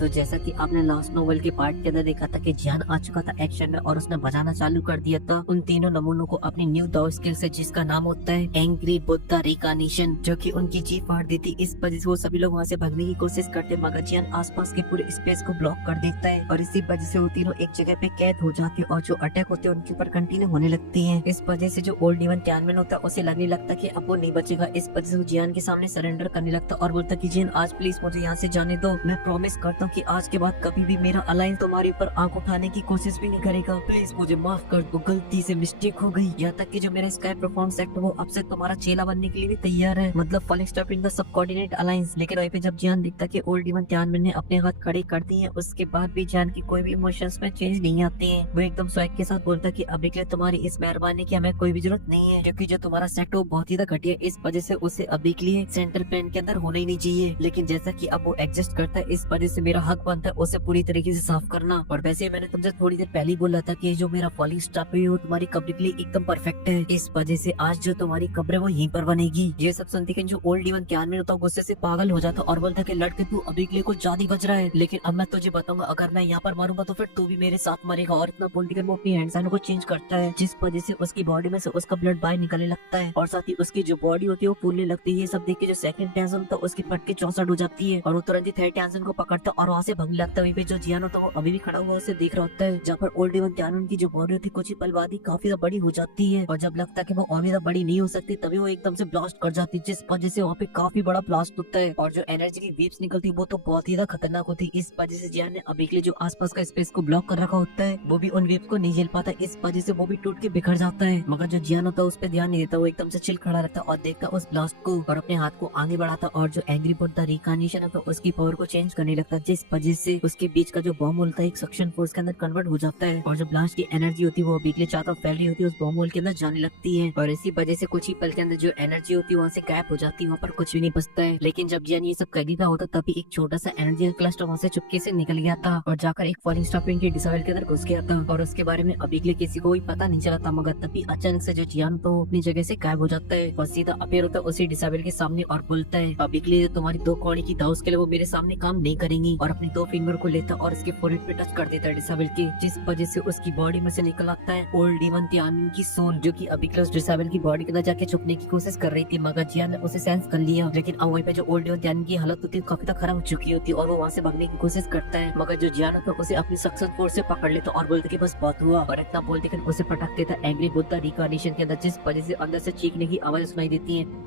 तो जैसा कि आपने लास्ट नोवेल के पार्ट के अंदर देखा था कि जियान आ चुका था एक्शन में और उसने बजाना चालू कर दिया था उन तीनों नमूनों को अपनी न्यू दाओ स्किल से, जिसका नाम होता है एंग्री बुद्धा रिकार्नेशन, जो कि उनकी जीप फाड़ देती। इस वजह से वो सभी लोग वहाँ से भागने की कोशिश करते, मगर जियान आसपास के पूरे स्पेस को ब्लॉक कर देता है और इसी वजह से वो तीनों एक जगह पे कैद हो जाते हैं और जो अटैक होते हैं उनके ऊपर कंटिन्यू होने लगती है। इस वजह से जो ओल्ड डिवन टैनमैन होता है उसे लगने लगता कि अब वो नहीं बचेगा। इस वजह से वो जियान के सामने सरेंडर करने लगता और बोलता कि जियान आज प्लीज मुझे यहाँ से जाने दो, मैं प्रॉमिस करता हूँ कि आज के बाद कभी भी मेरा अलायंस तुम्हारे ऊपर आंख उठाने की कोशिश भी नहीं करेगा, प्लीज मुझे माफ कर दो, गलती से मिस्टेक हो गई। यहाँ तक कि जो मेरा स्काई परफॉर्मेंस एक्ट वो अब से तुम्हारा चेला बनने के लिए भी तैयार है, मतलब falling star in the sub coordinate alliance. लेकिन वहीं पे जब जियान दिखता कि ओल्ड डिवन टैनमैन ने अपने हाथ खड़े कर दिए हैं, उसके बाद भी जियान की कोई भी इमोशंस में चेंज नहीं आते हैं। वो एकदम स्वैग के साथ बोलता कि अभी के लिए तुम्हारी इस मेहरबानी की हमें कोई भी जरूरत नहीं है, क्योंकि जो तुम्हारा सेट वो बहुत ही घटिया, इस वजह से उसे अभी के लिए सेंट्रल प्लेन के अंदर होना ही नहीं चाहिए। लेकिन जैसा कि अब वो एग्जिस्ट करता है, इस वजह से मेरा हक बनता है उसे पूरी तरीके से साफ करना। और वैसे मैंने तुमसे थोड़ी देर पहले ही बोला था कि जो मेरा फॉलिंग स्टार है वो तुम्हारी कब्र के लिए एकदम परफेक्ट है, इस वजह से आज जो तुम्हारी कब्र है वो यहीं पर बनेगी। ये सब सुनते कि जो ओल्ड डिवन टैनमैन होता है गुस्से से पागल हो जाता और बोलता कि लड़के तू अभी के लिए कुछ ज्यादा बच रहा है, लेकिन अब मैं तुझे बताऊंगा अगर मैं यहाँ पर मारूंगा तो फिर तू भी मेरे साथ मरेगा। और इतना बोलते कि वो अपनी हैंड को चेंज करता है, जिस वजह से उसकी बॉडी में से उसका ब्लड बाहर निकलने लगता है और साथ ही उसकी जो बॉडी होती है वो फूलने लगती है। ये सब देख के जो सेकंड टैंसन था उसकी पटके 64 हो जाती है और वो तुरंत ही थर्ड टैंसन को पकड़ता और वहाँ से भागने लगता है। वहीं पे जो जियान होता है वो अभी भी खड़ा हुआ उसे देख रहा होता है, जहाँ पर ओल्ड डिवन टैनमैन की जो बॉडी होती है कुछ ही पल बाद ही काफी ज्यादा बड़ी हो जाती है और जब लगता है कि वो और भी ज्यादा बड़ी नहीं हो सकती तभी वो एकदम से ब्लास्ट कर जाती है, जिस वजह से वहाँ पे काफी बड़ा ब्लास्ट होता है और जो एनर्जी की वेव्स निकलती है वो तो बहुत ही ज्यादा खतरनाक होती है। इस वजह से जियान ने अभी के लिए जो आसपास का स्पेस को ब्लॉक कर रखा होता है वो भी उन वेव्स को नहीं झेल पाता, इस वजह से वो भी टूट के बिखर जाता है। मगर जो जियान होता है उस पर ध्यान नहीं देता, वो एकदम से चिल खड़ा रहता और देखता उस ब्लास्ट को और अपने हाथ को आगे बढ़ाता और जो एंग्री बुद्धा रिकार्नेशन है तो उसकी पावर को चेंज करने लगता, जिस वजह से उसके बीच का जो बॉम्ब होता है एक सक्शन फोर्स के अंदर कन्वर्ट हो जाता है और जो ब्लास्ट की एनर्जी होती है वो अभी के लिए चारों फैल रही होती है, उस बॉम्ब होल के अंदर जाने लगती है और इसी वजह से कुछ ही पल के अंदर जो एनर्जी होती है वहाँ से गायब हो जाती है, वहाँ पर कुछ भी नहीं बचता है। लेकिन जब जियान ये सब कर रहा होता तभी एक छोटा सा एनर्जी क्लस्टर वहाँ से चुपके से निकल गया था और जाकर एक फॉलिंग स्टार के डिसाइल के अंदर घुस गया था और उसके बारे में अभी के लिए किसी को भी पता नहीं चला था। मगर तभी अचानक से जो जियान तो अपनी जगह से गायब हो जाता है और सीधा अपीयर होता है उसी डिसाइबल के सामने और बोलता है अभी के लिए तुम्हारी दो कौड़ी की दाव के लिए वो मेरे सामने काम नहीं करेंगी और अपनी दो फिंगर को लेता और उसके फोरहेड पे टच कर देता है डिसाइबल के, जिस वजह से उसकी बॉडी में से निकल आता है ओल्ड डिवन टैनमैन की सोल, जो कि अभी के डिसाइबल की बॉडी के अंदर जाके छुपने की कोशिश कर रही थी। मगर जियान ने उसे सेंस कर लिया, लेकिन अब वहीं पे जो ओल्ड डिवन टैनमैन की हालत होती है काफी तक खराब हो चुकी होती है और वो वहाँ से भागने की कोशिश करता है। मगर जो जियान होता है उसे अपनी सक्सेस फोर्स से पकड़ लेता और बोलते कि बस बहुत हुआ और इतना बोलते कि उसे पटक देता एंग्री बुद्धा रिकार्नेशन के अंदर, जिस वजह से अंदर से चीखने की आवाज सुनाई देती है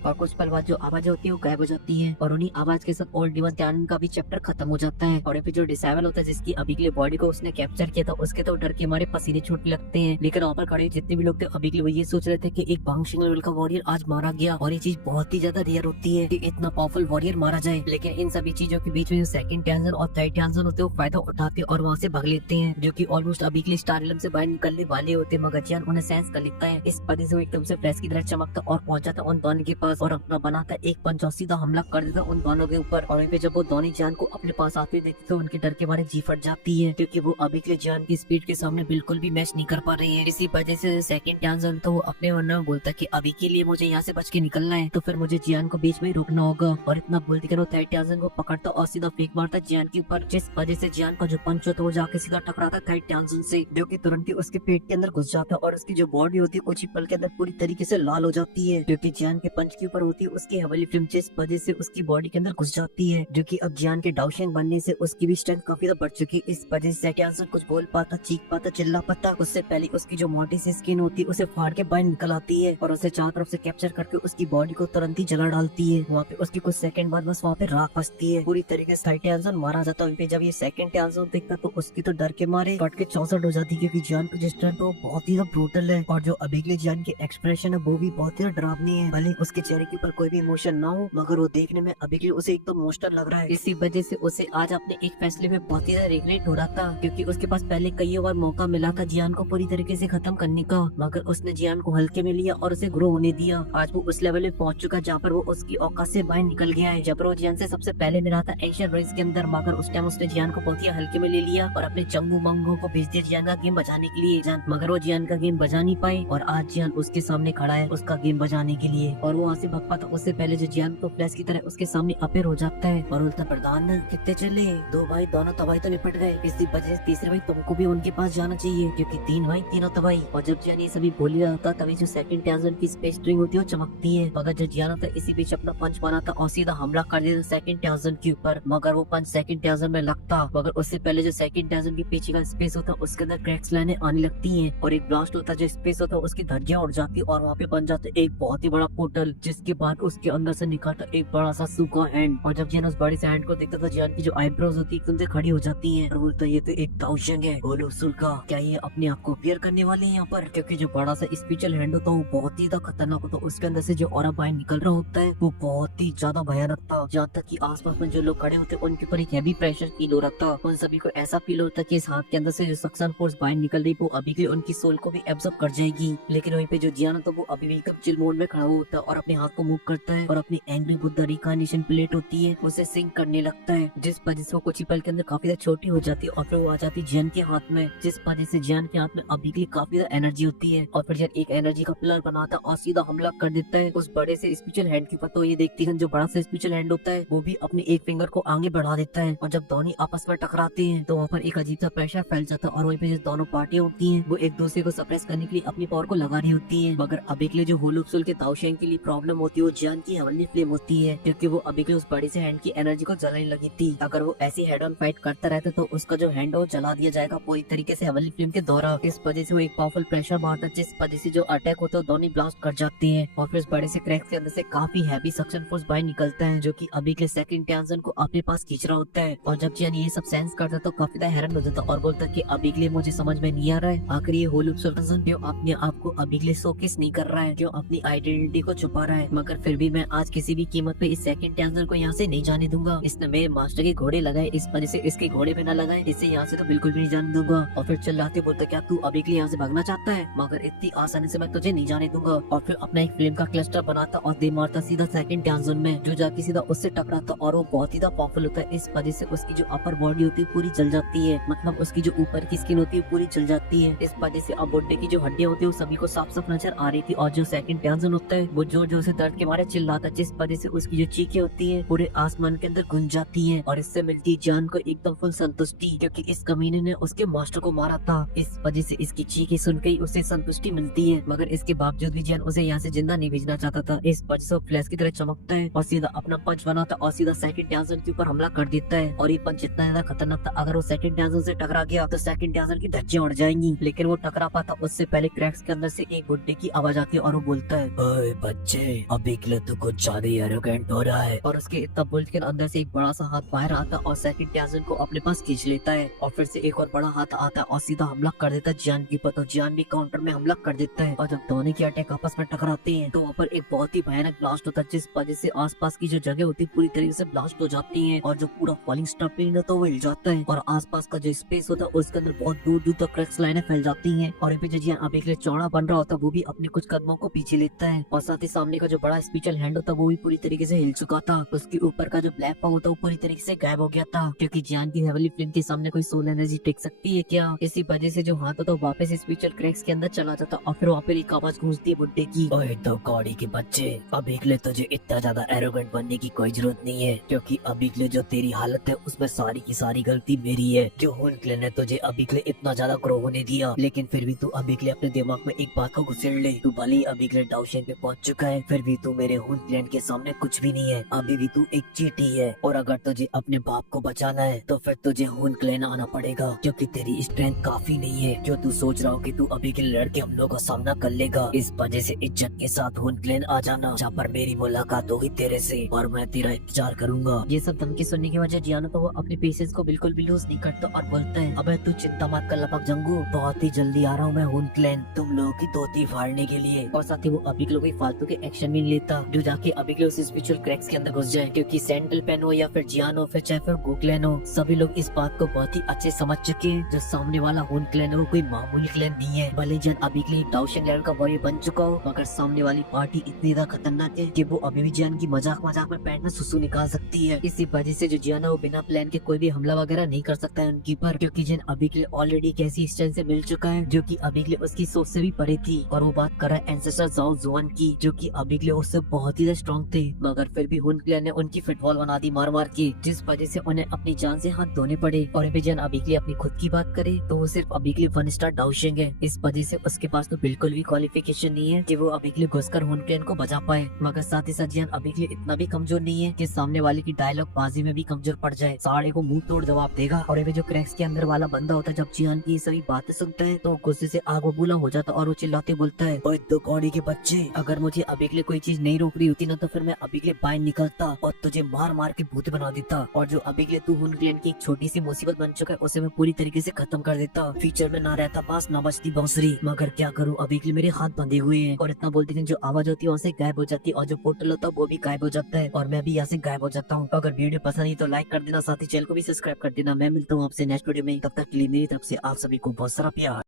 और कुछ पल बाद जो आवाज होती है वो गायब हो जाती है और उन्हीं आवाज के साथ ओल्ड डिवन टैनमैन का भी चैप्टर खत्म हो जाता है। और फिर जो डिसाइबल होता है जिसकी अभी के लिए बॉडी को उसने कैप्चर किया था उसके तो डर के हमारे पसीने छूटने लगते हैं। लेकिन वहाँ पर खड़े जितने भी लोग थे अभी के लिए वो ये सोच रहे थे कि एक भांगशिंग लेवल का वॉरियर आज मारा गया और ये चीज बहुत ही ज्यादा रेयर होती है कि इतना पावरफुल वॉरियर मारा जाए। लेकिन इन सभी चीजों के बीच में जो सेकंड टैंसन और थर्ड टैंसन होते हैं वो फायदा उठाते और वहाँ से भाग लेते हैं, जो की ऑलमोस्ट अभी के लिए स्टार इलम से बाहर निकलने वाले होते, मगर जियान उन्हें सेंस कर लेता है। इस वजह से वो एकदम से फ्लैश की तरह चमकता और पहुंच जाता उन दोनों के पास और अपना बनाता एक पंच और सीधा हमला कर देता उन दोनों के ऊपर। और वहीं पे जब वो दोनों जियान को अपने पास आते देखते तो उनके डर के मारे जी फट जाती है, क्योंकि वो अभी के जियान की स्पीड के सामने बिल्कुल भी मैच नहीं कर पा रही है। इसी वजह से सेकंड टैंसन तो वो अपने मन में बोलता है कि अभी के लिए मुझे यहाँ से बच के निकलना है, तो फिर मुझे जियान को बीच में रोकना होगा। और इतना बोलते वो थर्ड टैंसन को पकड़ता और सीधा फेंक मारता जियान के ऊपर, जिस वजह से जियान का जो पंच होता है वो जाके सीधा टकराता थर्ड टैंसन से, जो कि तुरंत ही उसके पेट के अंदर घुस जाता है और उसकी जो बॉडी होती है कुछ ही पल के अंदर पूरी तरीके से लाल हो जाती है, क्योंकि जियान के पंच के ऊपर होती है उसकी हवेली फिल्म, जिस वजह से उसकी बॉडी के अंदर घुस जाती है, जो कि अब जियान के डाउशिंग बनने से उसकी भी स्ट्रेंथ काफी ज्यादा बढ़ चुकी है। इस वजह से टैंसन कुछ बोल पाता, चीख पाता, चिल्ला पाता उससे पहले उसकी जो मोटी सी स्किन होती है उसे फाड़ के बाहर निकल आती है और उसे चारों तरफ से कैप्चर करके उसकी बॉडी को तुरंत ही जला डालती है। वहाँ पे उसकी कुछ सेकंड बाद बस वहाँ पे राख बचती है, पूरी तरीके से थर्ड टैंसन मारा जाता है। जब ये सेकंड टैंसन देखता तो उसकी तो डर के मारे कट के 64 हो जाती है, क्योंकि जियान की जो स्ट्रेंथ तो बहुत ही ब्रूटल है और जो अभी के लिए जियान की एक्सप्रेशन है वो भी बहुत ही डरावनी है। भले उसके चेहरे के ऊपर कोई भी इमोशन ना हो मगर वो देखने में अभी के लिए उसे एकदम इमोशनल लग रहा है। इसी वजह से उसे आज अपने एक फैसले में बहुत ही ज्यादा रिग्रेट हो रहा था, क्योंकि उसके पास पहले कई बार मौका मिला था जियान को पूरी तरीके से खत्म करने का, मगर उसने जियान को हल्के में लिया और उसे ग्रो होने दिया। आज वो उस लेवल पे पहुंच चुका जहाँ पर वो उसकी औकात से बाहर निकल गया है। जब वो जियान से सबसे पहले मिला था एशियन रेस के अंदर, मगर उस टाइम उसने जियान को बहुत ही हल्के में ले लिया और अपने चंगू मंगू को भेज दिया जियान का गेम बजाने के लिए, मगर वो जियान का गेम बजा नहीं पाए और आज जियान उसके सामने खड़ा है उसका गेम बजाने के लिए। और वो से भाग पाता उससे पहले जो जियान तो फ्लैश की तरह उसके सामने अपेयर हो जाता है और बोलता प्रधान कितने चले, दो भाई दोनों तबाही तो निपट गए, इसी वजह से तीसरे भाई तुमको भी उनके पास जाना चाहिए क्योंकि तीन भाई तीनों तबाही। और जब जियान ये सभी बोल रहा था तभी जो सेकंड टैंजन की स्पेस स्ट्रिंग होती है वो चमकती है। मगर जो जियान था इसी बीच अपना पंच मारा था और सीधा हमला कर दिया सेकंड टैंजन के ऊपर। मगर वो पंच सेकंड टैंजन में लगता, मगर उससे पहले जो सेकंड टैंजन के पीछे का स्पेस होता है उसके अंदर क्रैक्स लाइनें आने लगती है और एक ब्लास्ट होता है जो स्पेस होता है उसकी धज्जियां उड़ जाती है और वहाँ पे बन जाता है एक बहुत ही बड़ा पोर्टल, जिसके बाद उसके अंदर से निकलता एक बड़ा सा सूखा हैंड। और जब जियान उस बड़े से हैंड को देखता था जियान की जो आईब्रोज होती है एकदम से खड़ी हो जाती है और बोलता ये तो एक दाउशेंग है, बोलो सुल्का क्या ये अपने आप को अपियर करने वाले हैं यहाँ पर? क्योंकि जो बड़ा सा स्पिरिचुअल हैंड होता है वो बहुत ही ज्यादा खतरनाक होता है, उसके अंदर से जो ऑरा बाहर निकल रहा होता है वो बहुत ही ज्यादा भयानक था। जहाँ तक कि आसपास में जो लोग खड़े होते हैं उनके ऊपर एक हैवी प्रेशर फील हो रहा था। उन सभी को ऐसा फील होता है कि इस हाथ के अंदर से जो सक्शन फोर्स बाहर निकल रही वो अभी के लिए उनकी सोल को भी एब्जॉर्ब कर जाएगी। लेकिन वहीं पे जो जियान था वो अभी भी एकदम चिल मोड में खड़ा होता है और अपने हाथ को मूव करता है और अपनी एंग्री बुद्धा रिकार्नेशन प्लेट होती है उसे सिंक करने लगता है, जिस वजह से वो कुछ ही पल के अंदर काफी ज्यादा छोटी हो जाती है और फिर वो आ जाती है जियान के हाथ में, जिस वजह से जियान के हाथ में अभी के लिए काफी ज्यादा एनर्जी होती है और फिर जियान एक एनर्जी का पिलर बनाता और सीधा हमला कर देता है उस बड़े से स्पिरिचुअल हैंड के ऊपर। तो ये देखती है जो बड़ा सा स्पिरिचुअल हैंड होता है वो भी अपने एक फिंगर को आगे बढ़ा देता है और जब दोनों आपस में टकराते हैं तो वहाँ पर एक अजीब सा प्रेशर फैल जाता है और वहीं पे जो दोनों पार्टियां होती हैं वो एक दूसरे को सप्रेस करने के लिए अपनी पावर को लगा रही होती है। मगर अभी के लिए जो होलुक्सुल के दाउशेंग के लिए प्रॉब्लम होती है वो जियान की हेवनली फ्लेम होती है, क्योंकि वो अभी के उस बड़े से हैंड की एनर्जी को जलाने लगी थी। अगर वो ऐसी हेड ऑन फाइट करता रहता तो उसका जो हैंड है वो जला दिया जाएगा पूरी तरीके से हेवनली फ्लेम के द्वारा। इस वजह से वो एक पावरफुल प्रेशर मारता है जिस वजह से जो अटैक होता है दोनों ब्लास्ट कर जाते हैं और फिर उस बड़े से क्रैक के अंदर से काफी हैवी सक्शन फोर्स बाहर निकलता है जो कि अभी के सेकंड टैंजन को अपने पास खींच रहा होता है। और जब जियान ये सब सेंस करता तो काफी ज्यादा हैरान हो जाता और बोलता कि अभी के लिए मुझे समझ में नहीं आ रहा है आखिर ये होलुक्सुल क्यों अपने आप को अभी के लिए शोकेस नहीं कर रहा है, क्यों अपनी आइडेंटिटी को छुपा रहा है। मगर फिर भी मैं आज किसी भी कीमत पे इस सेकंड टैंजन को यहाँ से नहीं जाने दूंगा। इसने मेरे मास्टर के घोड़े लगाए, इस वजह से इसके घोड़े पे न लगाए, इसे यहाँ से तो बिल्कुल भी नहीं जाने दूंगा। और फिर चिल्लाते बोलता क्या तू अभी के लिए यहाँ से भागना चाहता है, मगर इतनी आसानी से मैं तुझे नहीं जाने दूंगा। और फिर अपना एक फ्लेम का क्लस्टर बनाता और दे मारता सीधा सेकंड टैंजन में, जो जाके सीधा उससे टकराता और वो बहुत ही पावरफुल होता है। इस वजह से उसकी जो अपर बॉडी होती है पूरी जल जाती है, मतलब उसकी जो ऊपर की स्किन होती है पूरी जल जाती है। इस वजह से अब बुड्ढे की जो हड्डियां होती है वो सभी को साफ साफ नजर आ रही थी और जो सेकंड टैंजन होता है वो जोर जोर से दर्द के मारे चिल्लाता है, जिस वजह से उसकी जो चीखें होती है पूरे आसमान के अंदर गूंज जाती है। और इससे मिलती जान को एकदम फुल संतुष्टि, क्योंकि इस कमीने ने उसके मास्टर को मारा था। इस वजह से इसकी चीखें सुनकर ही उसे संतुष्टि मिलती है। मगर इसके बावजूद भी जान उसे यहाँ से जिंदा नहीं भेजना चाहता था। इस वजह से फ्लैश की तरह चमकता है और सीधा अपना पंच बनाता और सीधा सेकंड टैंजन के ऊपर हमला कर देता है। और ये पंच इतना ज्यादा खतरनाक था, अगर वो सेकंड टैंजन से टकरा गया तो सेकंड टैंजन की धज्जियां उड़ जाएंगी। लेकिन वो टकरा पाता उससे पहले क्रैक्स के अंदर से एक बुड्ढे की आवाज आती है और वो बोलता है ओए बच्चे अभी के लिए तो कुछ ज्यादा एरोगेंट हो रहा है। और उसके इतना बुल्ट के अंदर से एक बड़ा सा हाथ बाहर आता और सेकंड टैंजन को अपने पास खींच लेता है और फिर से एक और बड़ा हाथ आता है और सीधा हमला कर देता है जियान के ऊपर। तो जियान भी काउंटर में हमला कर देता है और जब दोनों की अटैक आपस में टकराते हैं तो वहाँ पर एक बहुत ही भयानक ब्लास्ट होता है, जिस वजह से आसपास की जो जगह होती है पूरी तरीके से ब्लास्ट हो जाती है और जो पूरा फॉलिंग स्टार प्लेन तो वो हिल जाता है और आसपास का जो स्पेस होता है उसके अंदर बहुत दूर दूर तक क्रैक्स लाइनें फैल जाती हैं। और जो जियान अभी के लिए चौड़ा बन रहा होता है वो भी अपने कुछ कदमों को पीछे लेता है और साथ ही सामने का जो बड़ा स्पिरिचुअल हैंड होता है वो भी पूरी तरीके से हिल चुका था। उसके ऊपर का जो ब्लैक पावर होता है वो पूरी तरीके से गायब हो गया था, क्योंकि जियान की हेवनली फ्लेम के सामने कोई सोल एनर्जी टिक सकती है क्या। इसी वजह से जो हाथ होता है वापस स्पिरिचुअल क्रैक्स के अंदर चला जाता और फिर वहाँ पर एक आवाज गूंजती है बुड्ढे की, ओए तो कौड़ी के बच्चे अभी के लिए तुझे इतना ज्यादा एरोगेंट बनने की कोई जरूरत नहीं है, क्योंकि अभी के लिए जो तेरी हालत है उसमें सारी की सारी गलती मेरी है। जो होल क्लैन ने तुझे अभी के लिए इतना ज्यादा ग्रो होने दिया, लेकिन फिर भी तू अभी के लिए अपने दिमाग में एक बात को घुसेड़ ले, तू भले ही अभी के लिए डाउशेन पे पहुंच चुका है फिर भी तू मेरे होल क्लैन के सामने कुछ भी नहीं है। अभी भी तू एक चींटी है और अगर तुझे अपने बाप को बचाना है तो फिर तुझे होल क्लैन आना पड़ेगा, क्योंकि तेरी स्ट्रेंथ काफी नहीं है जो तू सोच रहा हो कि तू अभी के लिए लड़के हमलों का सामना कर लेगा। इस वजह से इज्जत के साथ होल क्लैन आ जाना, जहाँ पर मेरी मुलाकात होगी तेरे से और मैं तेरा इंतजार करूंगा। ये सब धमकी सुनने की वजह जियानो तो वो अपने पेशेंस को बिल्कुल भी लूज नहीं करता और बोलता है अबे तू चिंता मत कर लपक जंगू, बहुत ही जल्दी आ रहा हूँ मैं होल क्लैन तुम लोगों की धोती फाड़ने के लिए। और साथ ही वो अभी के लोगों फालतू के एक्शन भी नहीं लेता जो जाके अभी के उस स्पिरिचुअल क्रैक्स के अंदर घुस जाए, क्योंकि सेंट्रल पेन हो या फिर जियान हो फिर चाहे फिर गोक्लैन हो, सभी लोग इस बात को बहुत ही अच्छे समझ चुके हैं जो सामने वाला होल क्लैन है वो कोई मामूली क्लैन नहीं है। भले जन अभी के लिए डाउशन लेवल का वॉरियर बन चुका हो, मगर सामने वाली पार्टी इतनी ज्यादा खतरनाक है कि वो अभी भी जियान की मजाक मजाक में पैंट में सुसु निकाल सकती है। इसी वजह से जो जियान है वो बिना प्लान के कोई भी हमला वगैरह नहीं कर सकता है उनकी पर, क्योंकि जिन अभी के लिए ऑलरेडी एक ऐसी स्ट्रेंथ से मिल चुका है जो कि अभी के लिए उसकी सोच से भी परे थी। और वो बात कर रहा है एंसेस्टर जाओ जुआन की, जो कि अभी के लिए उससे बहुत ही स्ट्रॉन्ग थे, मगर फिर भी हुन क्लियर ने उनकी फिटबॉल बना दी मार मार के, जिस वजह से उन्हें अपनी जान से हाथ धोने पड़े। और अभी जन अभी के लिए अपनी खुद की बात करे तो वो सिर्फ अभी के लिए 1 स्टार डाउशिंग है, इस वजह से उसके पास तो बिल्कुल भी क्वालिफिकेशन नहीं है कि वो अभी के लिए घुसकर हुन क्लियर को बचा पाए। मगर साथ ही साथ जियान अभी के लिए इतना भी कमजोर नहीं है कि सामने वाले की डायलॉग बाजी में भी कमजोर पड़ जाए, सारे को मुंह तोड़ जवाब देगा। और अभी जो क्रैक्स के अंदर वाला बंदा होता है जब जियान की ये सभी बातें सुनता है तो गुस्से से आग बबूला हो जाता और वो चिल्लाते बोलता है, ओए दो कौड़ी के बच्चे, अगर मुझे अभी के लिए कोई चीज नहीं रोक रही होती ना तो फिर मैं अभी के लिए बाहर निकलता और तुझे मार मार के भूत बना देता, और जो अभी के लिए तू हुन क्लियर की एक छोटी सी मुसीबत बन चुका है उसे मैं पूरी तरीके से खत्म कर देता। फ्यूचर में ना रहता पास ना बचती बांसुरी, मगर क्या करूँ अभी के लिए मेरे हाथ बंधे हुए हैं। और इतना बोलते जो आवाज होती है वहाँ से गायब हो जाती है और जो पोर्टल होता है वो भी गायब हो जाता है और मैं भी यहाँ से गायब हो जाता हूँ। अगर वीडियो पसंद आई तो लाइक कर देना, साथ ही चैनल को भी सब्सक्राइब कर देना। मैं मिलता हूँ आपसे नेक्स्ट वीडियो में, तब तक के लिए मेरी तरफ से आप सभी को बहुत सारा प्यार।